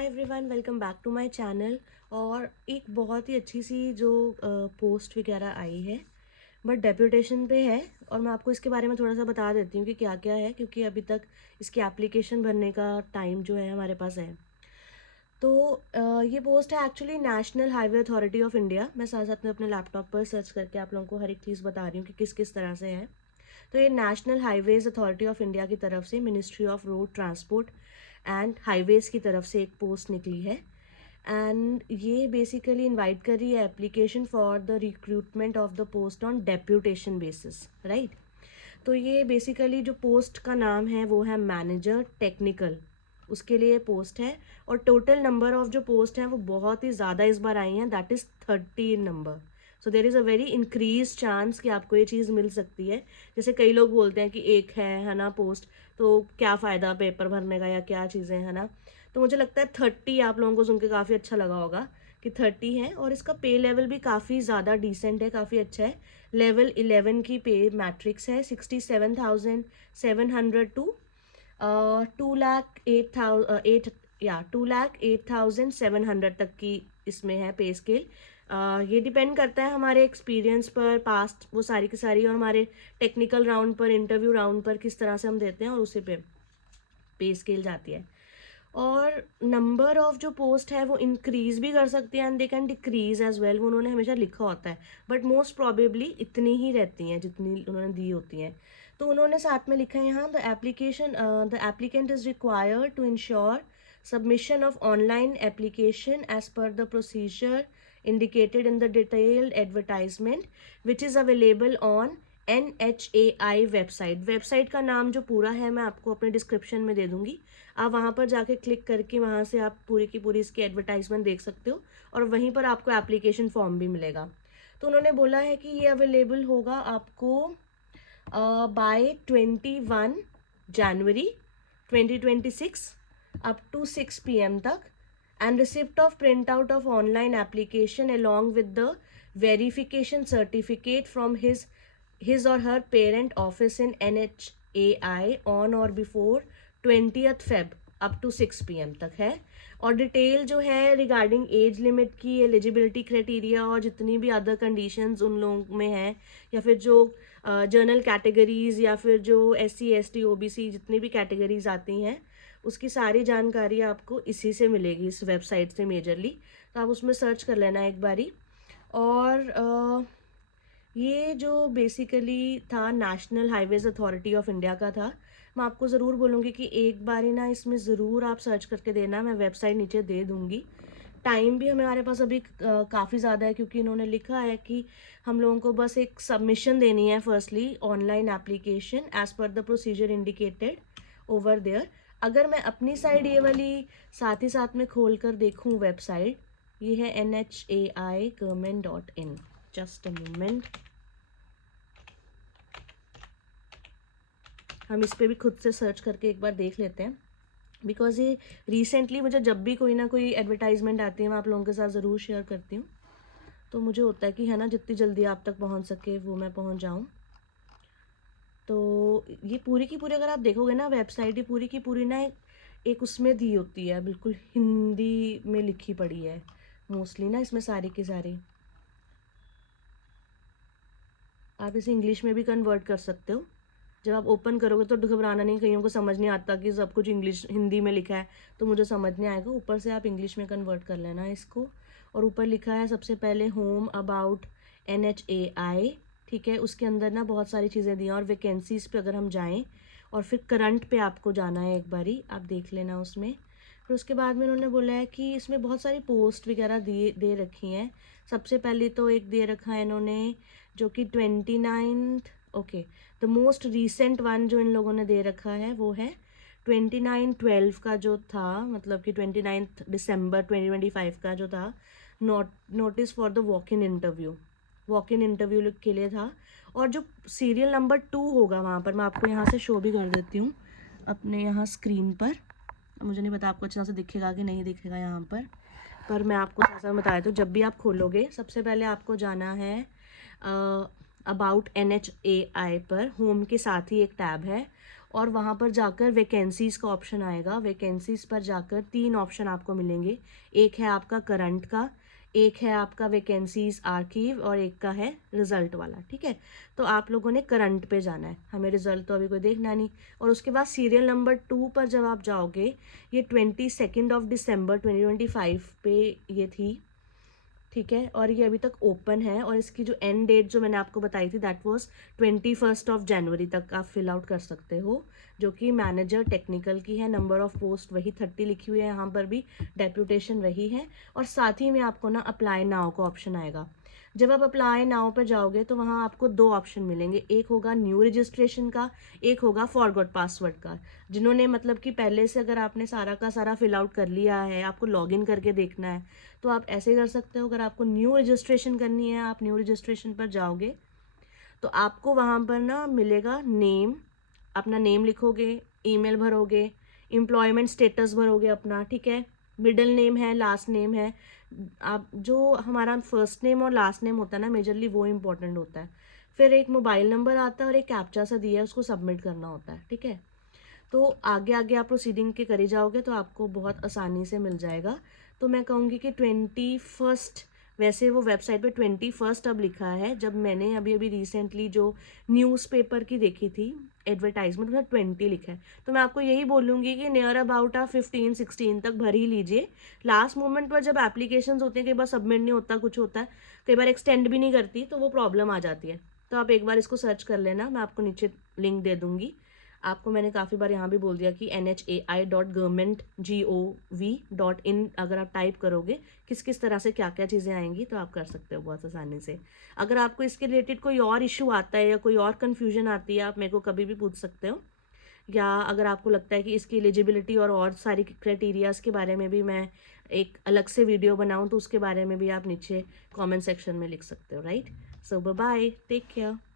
Hi everyone, welcome back to my channel. और एक बहुत ही अच्छी सी जो पोस्ट वगैरह आई है, बट डेप्यूटेशन पे है। और मैं आपको इसके बारे में थोड़ा सा बता देती हूँ कि क्या क्या है, क्योंकि अभी तक इसकी एप्लीकेशन भरने का टाइम जो है हमारे पास है। तो ये पोस्ट है actually national highway authority of India. मैं साथ साथ में अपने लैपटॉप पर सर्च करके आप लोगों को हर एक चीज़ बता रही हूँ कि किस किस तरह से है। तो ये national highways authority of India की तरफ से ministry of road transport and highways की तरफ से एक पोस्ट निकली है। एंड ये बेसिकली इनवाइट कर रही है application for the recruitment of the post on deputation basis, right. तो ये बेसिकली जो पोस्ट का नाम है वो है मैनेजर टेक्निकल, उसके लिए पोस्ट है। और टोटल नंबर ऑफ जो पोस्ट हैं वो बहुत ही ज़्यादा इस बार आई हैं, that is 30 number. So there is a very increase chance कि आपको ये चीज़ मिल सकती है। जैसे कई लोग बोलते हैं कि एक है ना पोस्ट, तो क्या फ़ायदा पेपर भरने का या क्या चीज़ें है ना। तो मुझे लगता है 30 आप लोगों को सुन के काफ़ी अच्छा लगा होगा कि 30 है। और इसका पे लेवल भी काफ़ी ज़्यादा डिसेंट है, काफ़ी अच्छा है। लेवल 11 की पे मैट्रिक्स है 67,700 टू 2,08,700 तक की इसमें है पे स्केल। ये डिपेंड करता है हमारे एक्सपीरियंस पर, पास्ट वो सारी की सारी, और हमारे टेक्निकल राउंड पर, इंटरव्यू राउंड पर किस तरह से हम देते हैं, और उसी पे स्केल जाती है। और नंबर ऑफ जो पोस्ट है वो इंक्रीज भी कर सकती है and they can decrease as well, वो उन्होंने हमेशा लिखा होता है, बट मोस्ट प्रॉबेबली इतनी ही रहती हैं जितनी उन्होंने दी होती हैं। तो उन्होंने साथ में लिखा है यहाँ, the applicant is required to ensure submission of online application as per the procedure indicated in the detailed advertisement which is available on NHAI website. Website का नाम जो पूरा है मैं आपको अपने डिस्क्रिप्शन में दे दूंगी, आप वहाँ पर जाके क्लिक करके वहाँ से आप पूरी की पूरी इसकी एडवर्टाइजमेंट देख सकते हो, और वहीं पर आपको एप्लीकेशन फॉर्म भी मिलेगा। तो उन्होंने बोला है कि ये अवेलेबल होगा आपको by 21 January 2026 up to 6 PM तक, and receipt of printout of online application along with the verification certificate from his or her parent office in NHAI on or before 20th Feb up to 6 PM तक है। और detail जो है regarding age limit की, eligibility criteria और जितनी भी other conditions उन लोगों में है, या फिर जो जर्नल कैटेगरीज, या फिर जो SC ST OBC जितनी भी कैटेगरीज आती हैं, उसकी सारी जानकारी आपको इसी से मिलेगी, इस वेबसाइट से मेजरली। तो आप उसमें सर्च कर लेना एक बारी। और ये जो बेसिकली था national highways authority of India का था। मैं आपको ज़रूर बोलूँगी कि एक बारी ना इसमें ज़रूर आप सर्च करके देना, मैं वेबसाइट नीचे दे दूँगी। टाइम भी हमारे पास अभी काफ़ी ज़्यादा है, क्योंकि इन्होंने लिखा है कि हम लोगों को बस एक सबमिशन देनी है, firstly online application as per the procedure indicated over there. अगर मैं अपनी साइड ये वाली साथ ही साथ में खोल कर देखूँ वेबसाइट, ये है NHAI government.in। Just a moment, हम इस पर भी खुद से सर्च करके एक बार देख लेते हैं, बिकॉज ये रिसेंटली मुझे जब भी कोई ना कोई एडवर्टाइजमेंट आती है मैं आप लोगों के साथ ज़रूर शेयर करती हूँ। तो मुझे होता है कि है ना, जितनी जल्दी आप तक पहुँच सके वो मैं पहुँच जाऊँ। तो ये पूरी की पूरी अगर आप देखोगे ना वेबसाइट, ये पूरी की पूरी ना एक उसमें दी होती है, बिल्कुल हिंदी में लिखी पड़ी है मोस्टली ना इसमें सारी की सारी। आप इसे इंग्लिश में भी कन्वर्ट कर सकते हो। जब आप ओपन करोगे तो घबराना नहीं, कईयों को समझ नहीं आता कि सब कुछ इंग्लिश हिंदी में लिखा है तो मुझे समझ नहीं आएगा। ऊपर से आप इंग्लिश में कन्वर्ट कर लेना इसको। और ऊपर लिखा है सबसे पहले होम अबाउट NHAI, ठीक है। उसके अंदर ना बहुत सारी चीज़ें दी हैं, और वैकेंसीज़ पे अगर हम जाएँ और फिर करंट पे आपको जाना है, एक बारी आप देख लेना उसमें। फिर उसके बाद में उन्होंने बोला है कि इसमें बहुत सारी पोस्ट वगैरह दे रखी हैं। सबसे पहले तो एक दे रखा है इन्होंने जो कि 29, okay, the most recent one जो इन लोगों ने दे रखा है वो है 29/12 का जो था, मतलब कि 29 दिसंबर 2025 का जो था, notice for the walk in interview के लिए था। और जो सीरियल नंबर 2 होगा वहाँ पर, मैं आपको यहाँ से शो भी कर देती हूँ अपने यहाँ स्क्रीन पर। मुझे नहीं पता आपको अच्छे से दिखेगा कि नहीं दिखेगा यहाँ पर मैं आपको ऐसा बता देती हूँ। जब भी आप खोलोगे सबसे पहले आपको जाना है अबाउट NHAI पर, होम के साथ ही एक टैब है, और वहाँ पर जाकर वैकेंसीज़ का ऑप्शन आएगा। वैकेंसीज़ पर जाकर 3 ऑप्शन आपको मिलेंगे। एक है आपका करंट का, एक है आपका वैकेंसीज़ आर्कीव और एक का है रिज़ल्ट वाला, ठीक है। तो आप लोगों ने करंट पे जाना है, हमें रिज़ल्ट तो अभी कोई देखना नहीं। और उसके बाद सीरियल नंबर 2 पर जब आप जाओगे, ये 22 दिसंबर 2025 पे ये थी, ठीक है। और ये अभी तक ओपन है और इसकी जो एंड डेट जो मैंने आपको बताई थी दैट वाज 21 जनवरी तक आप फिल आउट कर सकते हो, जो कि मैनेजर टेक्निकल की है। नंबर ऑफ पोस्ट वही 30 लिखी हुई है यहाँ पर भी, डेप्यूटेशन वही है। और साथ ही में आपको ना अप्लाई नाउ का ऑप्शन आएगा। जब आप अप्लाई नाउ पर जाओगे तो वहाँ आपको 2 ऑप्शन मिलेंगे, एक होगा न्यू रजिस्ट्रेशन का, एक होगा फॉरगॉट पासवर्ड का। जिन्होंने मतलब कि पहले से अगर आपने सारा का सारा फिल आउट कर लिया है, आपको लॉगिन करके देखना है, तो आप ऐसे कर सकते हो। अगर आपको न्यू रजिस्ट्रेशन करनी है, आप न्यू रजिस्ट्रेशन पर जाओगे तो आपको वहाँ पर ना मिलेगा नेम, अपना नेम लिखोगे, ईमेल भरोगे, एम्प्लॉयमेंट स्टेटस भरोगे अपना, ठीक है। मिडिल नेम है, लास्ट नेम है, आप जो हमारा फर्स्ट नेम और लास्ट नेम होता है ना मेजरली, वो इम्पोर्टेंट होता है। फिर एक मोबाइल नंबर आता है और एक कैप्चा सा दिया है, उसको सबमिट करना होता है, ठीक है। तो आगे आगे आप प्रोसीडिंग के करी जाओगे तो आपको बहुत आसानी से मिल जाएगा। तो मैं कहूँगी कि 21, वैसे वो वेबसाइट पे 21 अब लिखा है, जब मैंने अभी अभी रिसेंटली जो न्यूज़पेपर की देखी थी एडवर्टाइजमेंट, उसमें 20 लिखा है। तो मैं आपको यही बोलूँगी कि नियर अबाउट आप 15-16 तक भर ही लीजिए। लास्ट मोमेंट पर जब एप्लीकेशंस होते हैं, कई बार सबमिट नहीं होता, कुछ होता है, कई बार एक्सटेंड भी नहीं करती, तो वो प्रॉब्लम आ जाती है। तो आप एक बार इसको सर्च कर लेना, मैं आपको नीचे लिंक दे दूँगी। आपको मैंने काफ़ी बार यहाँ भी बोल दिया कि nhai.government.gov.in अगर आप टाइप करोगे किस किस तरह से क्या क्या चीज़ें आएंगी तो आप कर सकते हो बहुत आसानी से। अगर आपको इसके रिलेटेड कोई और इशू आता है या कोई और कन्फ्यूजन आती है, आप मेरे को कभी भी पूछ सकते हो। या अगर आपको लगता है कि इसकी एलिजिबिलिटी और सारी क्राइटेरियाज़ के बारे में भी मैं एक अलग से वीडियो बनाऊँ, तो उसके बारे में भी आप नीचे कॉमेंट सेक्शन में लिख सकते हो, राइट। सो बाय, टेक केयर।